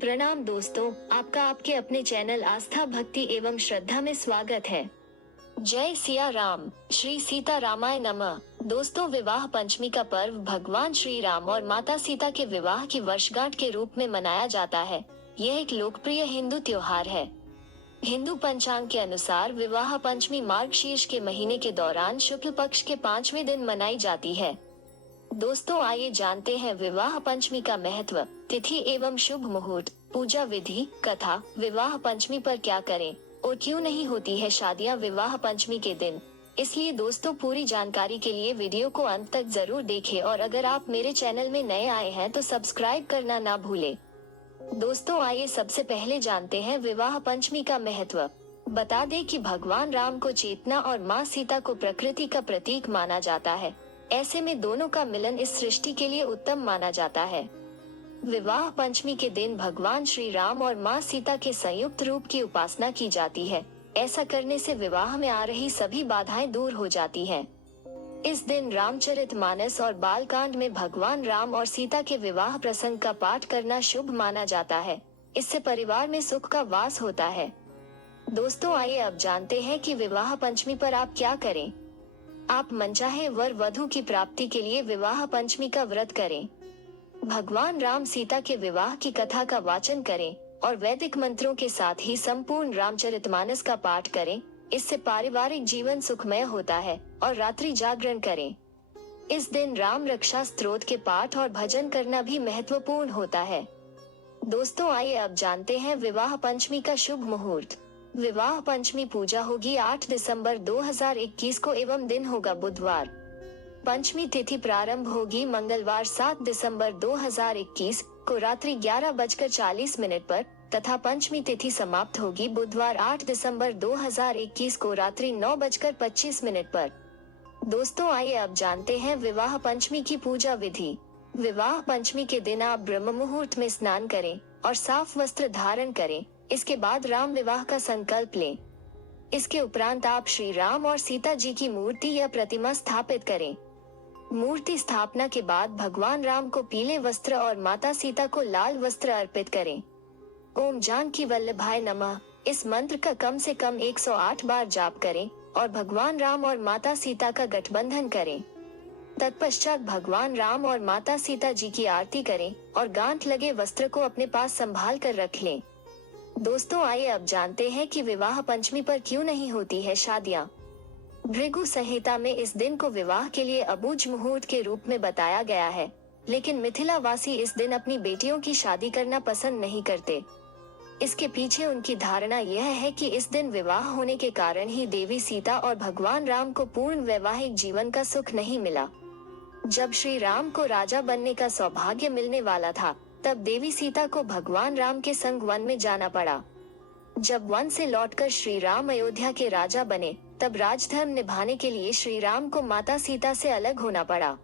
प्रणाम दोस्तों, आपका आपके अपने चैनल आस्था भक्ति एवं श्रद्धा में स्वागत है। जय सिया राम, श्री सीता रामाय नमः। दोस्तों, विवाह पंचमी का पर्व भगवान श्री राम और माता सीता के विवाह की वर्षगांठ के रूप में मनाया जाता है। यह एक लोकप्रिय हिंदू त्योहार है। हिंदू पंचांग के अनुसार विवाह पंचमी मार्गशीर्ष के महीने के दौरान शुक्ल पक्ष के 5वें दिन मनाई जाती है। दोस्तों, आइए जानते हैं विवाह पंचमी का महत्व, तिथि एवं शुभ मुहूर्त, पूजा विधि, कथा। विवाह पंचमी पर क्या करें और क्यों नहीं होती है शादियां विवाह पंचमी के दिन। इसलिए दोस्तों, पूरी जानकारी के लिए वीडियो को अंत तक जरूर देखें और अगर आप मेरे चैनल में नए आए हैं तो सब्सक्राइब करना ना भूलें। दोस्तों, आइए सबसे पहले जानते हैं विवाह पंचमी का महत्व। बता दें कि भगवान राम को चेतना और माँ सीता को प्रकृति का प्रतीक माना जाता है। ऐसे में दोनों का मिलन इस सृष्टि के लिए उत्तम माना जाता है। विवाह पंचमी के दिन भगवान श्री राम और माँ सीता के संयुक्त रूप की उपासना की जाती है। ऐसा करने से विवाह में आ रही सभी बाधाएं दूर हो जाती हैं। इस दिन रामचरितमानस और बालकांड में भगवान राम और सीता के विवाह प्रसंग का पाठ करना शुभ माना जाता है। इससे परिवार में सुख का वास होता है। दोस्तों, आइए अब जानते हैं कि विवाह पंचमी पर आप क्या करें। आप मनचाहे वर वधू की प्राप्ति के लिए विवाह पंचमी का व्रत करें। भगवान राम सीता के विवाह की कथा का वाचन करें और वैदिक मंत्रों के साथ ही संपूर्ण रामचरितमानस का पाठ करें। इससे पारिवारिक जीवन सुखमय होता है और रात्रि जागरण करें। इस दिन राम रक्षा स्तोत्र के पाठ और भजन करना भी महत्वपूर्ण होता है। दोस्तों, आइए अब जानते हैं विवाह पंचमी का शुभ मुहूर्त। विवाह पंचमी पूजा होगी 8 दिसंबर 2021 को एवं दिन होगा बुधवार। पंचमी तिथि प्रारंभ होगी मंगलवार 7 दिसंबर 2021 को रात्रि 11:40 पर तथा पंचमी तिथि समाप्त होगी बुधवार 8 दिसंबर 2021 को रात्रि 9:25 पर। दोस्तों, आइए अब जानते हैं विवाह पंचमी की पूजा विधि। विवाह पंचमी के दिन आप ब्रह्म मुहूर्त में स्नान करें और साफ वस्त्र धारण करें। इसके बाद राम विवाह का संकल्प लें। इसके उपरांत आप श्री राम और सीता जी की मूर्ति या प्रतिमा स्थापित करें। मूर्ति स्थापना के बाद भगवान राम को पीले वस्त्र और माता सीता को लाल वस्त्र अर्पित करें। ओम जानकी वल्लभाय नमः इस मंत्र का कम से कम 108 बार जाप करें और भगवान राम और माता सीता का गठबंधन करें। तत्पश्चात भगवान राम और माता सीता जी की आरती करें और गांठ लगे वस्त्र को अपने पास संभाल कर रख लें। दोस्तों, आइए अब जानते हैं कि विवाह पंचमी पर क्यों नहीं होती है शादियां। भृगु संहिता में इस दिन को विवाह के लिए अबूझ मुहूर्त के रूप में बताया गया है, लेकिन मिथिला वासी इस दिन अपनी बेटियों की शादी करना पसंद नहीं करते। इसके पीछे उनकी धारणा यह है कि इस दिन विवाह होने के कारण ही देवी सीता और भगवान राम को पूर्ण वैवाहिक जीवन का सुख नहीं मिला। जब श्री राम को राजा बनने का सौभाग्य मिलने वाला था, तब देवी सीता को भगवान राम के संग वन में जाना पड़ा। जब वन से लौटकर श्री राम अयोध्या के राजा बने, तब राजधर्म निभाने के लिए श्री राम को माता सीता से अलग होना पड़ा।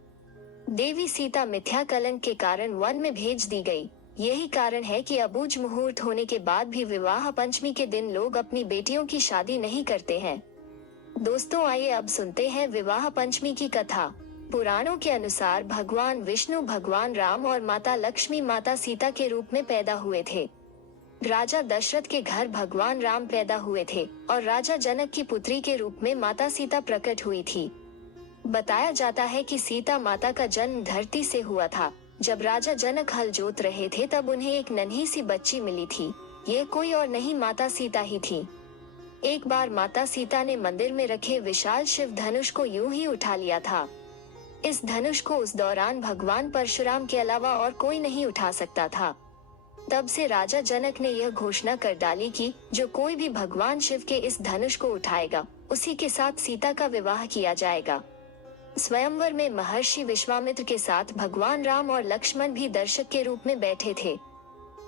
देवी सीता मिथ्या कलंक के कारण वन में भेज दी गई। यही कारण है कि अबूझ मुहूर्त होने के बाद भी विवाह पंचमी के दिन लोग अपनी बेटियों की शादी नहीं करते हैं। दोस्तों, आइए अब सुनते हैं विवाह पंचमी की कथा। पुराणों के अनुसार भगवान विष्णु भगवान राम और माता लक्ष्मी माता सीता के रूप में पैदा हुए थे। राजा दशरथ के घर भगवान राम पैदा हुए थे और राजा जनक की पुत्री के रूप में माता सीता प्रकट हुई थी। बताया जाता है कि सीता माता का जन्म धरती से हुआ था। जब राजा जनक हल जोत रहे थे, तब उन्हें एक नन्ही सी बच्ची मिली थी। ये कोई और नहीं, माता सीता ही थी। एक बार माता सीता ने मंदिर में रखे विशाल शिव धनुष को यूं ही उठा लिया था। इस धनुष को उस दौरान भगवान परशुराम के अलावा और कोई नहीं उठा सकता था। तब से राजा जनक ने यह घोषणा कर डाली कि जो कोई भी भगवान शिव के इस धनुष को उठाएगा, उसी के साथ सीता का विवाह किया जाएगा। स्वयंवर में महर्षि विश्वामित्र के साथ भगवान राम और लक्ष्मण भी दर्शक के रूप में बैठे थे।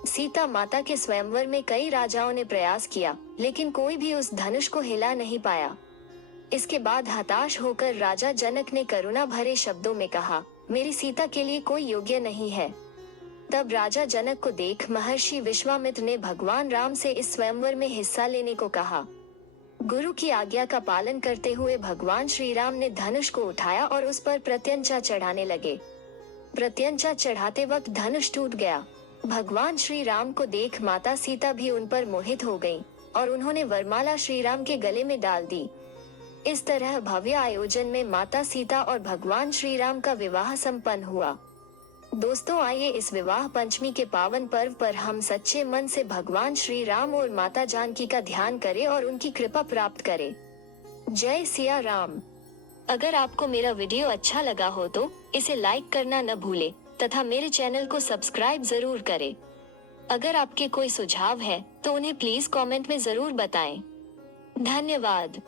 सीता माता के स्वयंवर में कई राजाओं ने प्रयास किया, लेकिन कोई भी उस धनुष को हिला नहीं पाया। इसके बाद हताश होकर राजा जनक ने करुणा भरे शब्दों में कहा, मेरी सीता के लिए कोई योग्य नहीं है। तब राजा जनक को देख महर्षि विश्वामित्र ने भगवान राम से इस स्वयंवर में हिस्सा लेने को कहा। गुरु की आज्ञा का पालन करते हुए भगवान श्री राम ने धनुष को उठाया और उस पर प्रत्यंचा चढ़ाने लगे। प्रत्यंचा चढ़ाते वक्त धनुष टूट गया। भगवान श्री राम को देख माता सीता भी उन पर मोहित हो गईं और उन्होंने वरमाला श्री राम के गले में डाल दी। इस तरह भव्य आयोजन में माता सीता और भगवान श्री राम का विवाह संपन्न हुआ। दोस्तों, आइए इस विवाह पंचमी के पावन पर्व पर हम सच्चे मन से भगवान श्री राम और माता जानकी का ध्यान करें और उनकी कृपा प्राप्त करें। जय सिया राम। अगर आपको मेरा वीडियो अच्छा लगा हो तो इसे लाइक करना न भूले तथा मेरे चैनल को सब्सक्राइब जरूर करें। अगर आपके कोई सुझाव है तो उन्हें प्लीज कमेंट में जरूर बताएं। धन्यवाद।